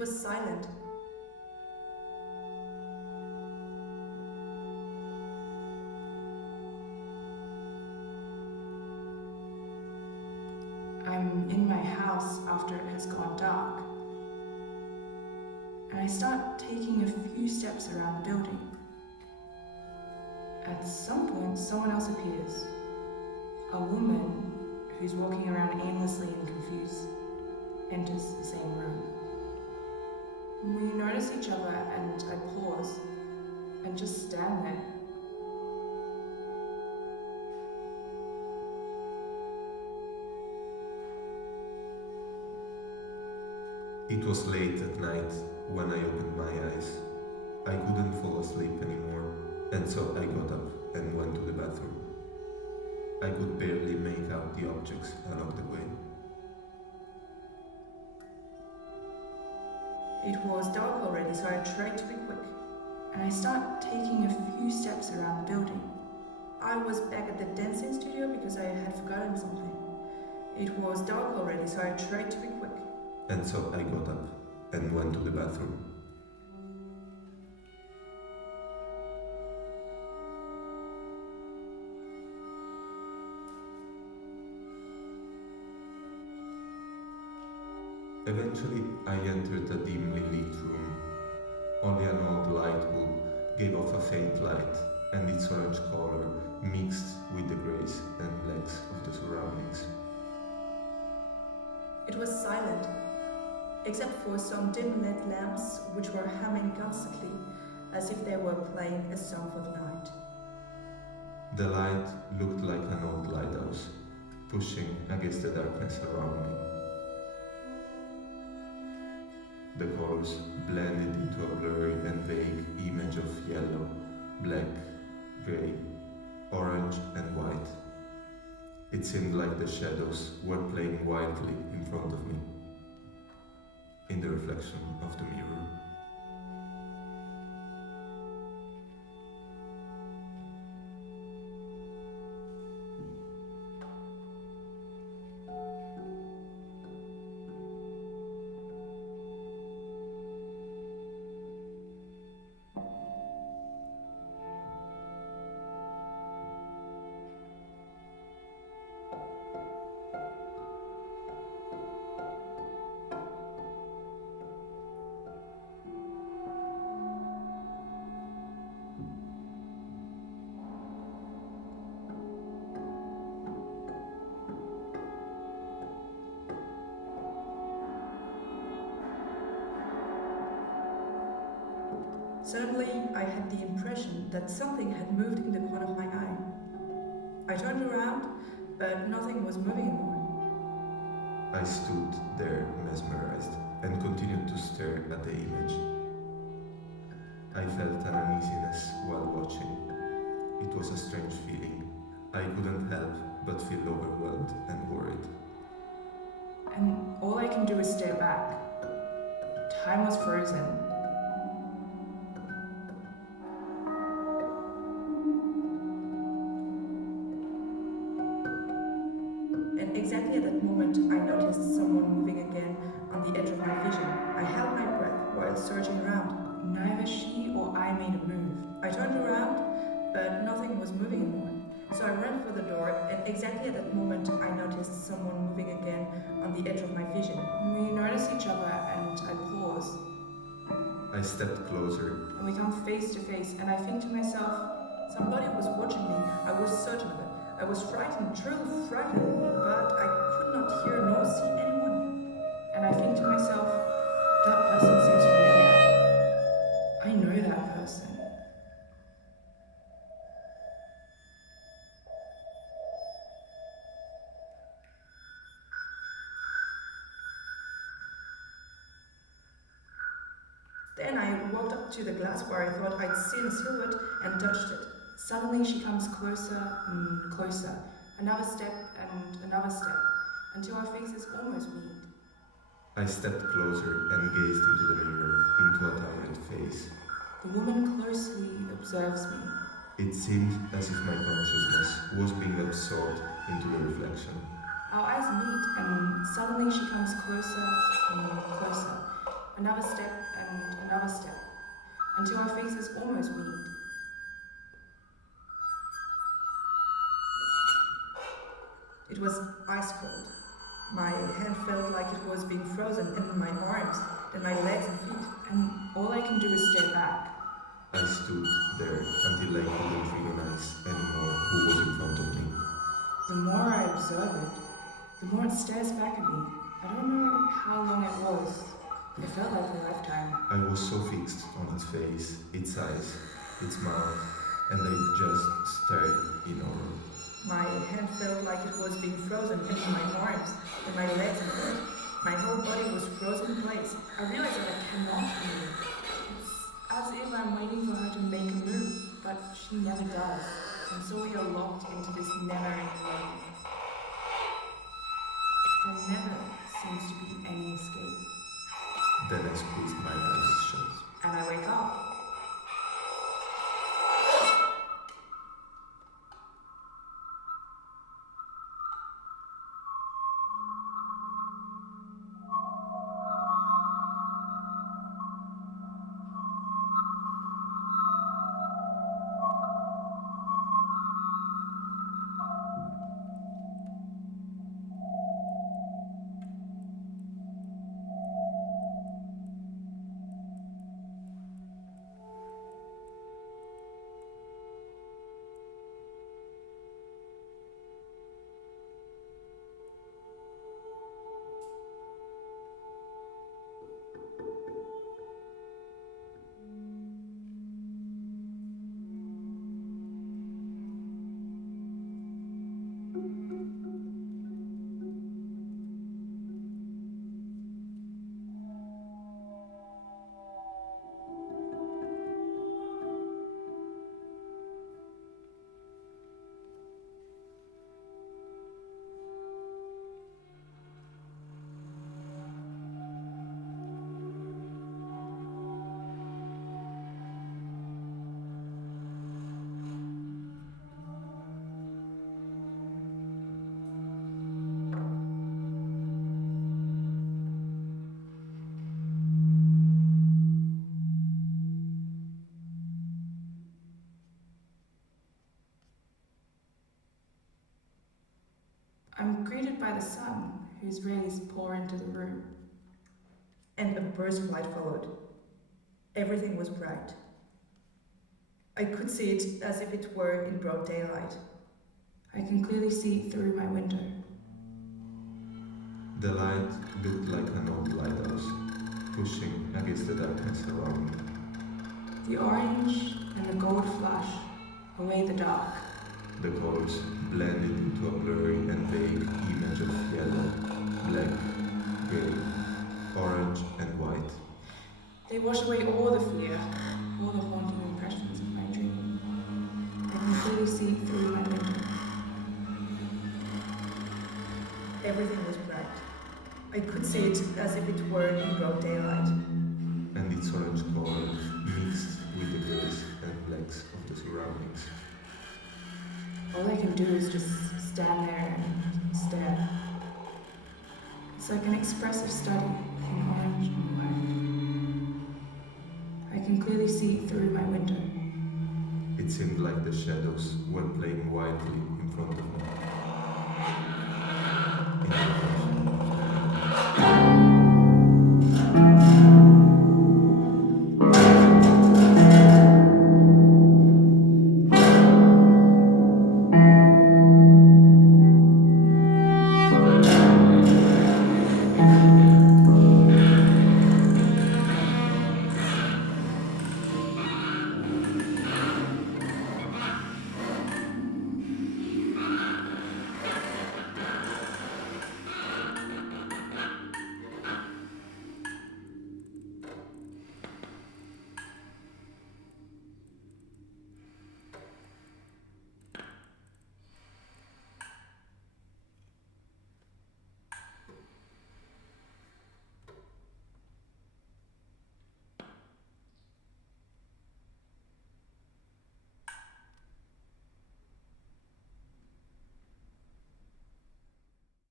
was silent. I'm in my house after it has gone dark, and I start taking a few steps around the building. At some point, someone else appears. A woman who's walking around aimlessly and confused enters the same room. We notice each other, and I pause and just stand there. It was late at night when I opened my eyes. I couldn't fall asleep anymore, and so I got up and went to the bathroom. I could barely make out the objects along the way. It was dark already, so I tried to be quick, and I start taking a few steps around the building. I was back at the dancing studio because I had forgotten something. It was dark already, so I tried to be quick. And so I got up and went to the bathroom. Eventually, I entered a dimly lit room. Only an old light bulb gave off a faint light, and its orange color mixed with the grays and blacks of the surroundings. It was silent, except for some dim lit lamps which were humming constantly, as if they were playing a song for the night. The light looked like an old lighthouse, pushing against the darkness around me. The colors blended into a blurry and vague image of yellow, black, grey, orange and white. It seemed like the shadows were playing wildly in front of me, in the reflection of the mirror. Suddenly, I had the impression that something had moved in the corner of my eye. I turned around, but nothing was moving anymore. I stood there mesmerized and continued to stare at the image. I felt an uneasiness while watching. It was a strange feeling. I couldn't help but feel overwhelmed and worried. And all I can do is stare back. Time was frozen. And exactly at that moment, I noticed someone moving again on the edge of my vision. I held my breath while searching around. Neither she or I made a move. I turned around, but nothing was moving anymore. So I ran for the door, and exactly at that moment, I noticed someone moving again on the edge of my vision. We noticed each other, and I paused. I stepped closer. And we come face to face, and I think to myself, somebody was watching me. I was certain of it. I was frightened, truly frightened, but I could not hear nor see anyone. And I think to myself, that person seems familiar. I know that person. Then I walked up to the glass where I thought I'd seen a silhouette and touched it. Suddenly she comes closer and closer, another step and another step, until our faces almost meet. I stepped closer and gazed into the mirror, into a tired face. The woman closely observes me. It seemed as if my consciousness was being absorbed into the reflection. Our eyes meet, and suddenly she comes closer and closer, Another step and another step, until our faces almost meet. It was ice cold. My hand felt like it was being frozen in my arms, then my legs and feet. And all I can do is stare back. I stood there until I couldn't recognize anymore who was in front of me. The more I observe it, the more it stares back at me. I don't know how long it was. It felt like a lifetime. I was so fixed on its face, its eyes, its mouth, and I just stared in horror. My hand felt like it was being frozen in my arms, and my legs and feet. My whole body was frozen in place. I realized that I cannot move. It's as if I'm waiting for her to make a move, but she never does. And so we are locked into this never-ending waiting. There never seems to be any escape. Then I squeezed my eyes shut. And I wake up. I'm greeted by the sun, whose rays pour into the room. And a burst of light followed. Everything was bright. I could see it as if it were in broad daylight. I can clearly see through my window. The light looked like an old lighthouse, pushing against the darkness around me. The orange and the gold flush away the dark. The colors blended into a blurry and vague image of yellow, black, grey, orange, and white. They wash away all the fear, all the haunting impressions of my dream. I can clearly see through my window. Everything was bright. I could see it as if it were in broad daylight. And its orange color mixed with the grays and blacks of the surroundings. All I can do is just stand there and stare. It's like an expressive study in orange and white. I can clearly see through my window. It seemed like the shadows were playing wildly in front of me.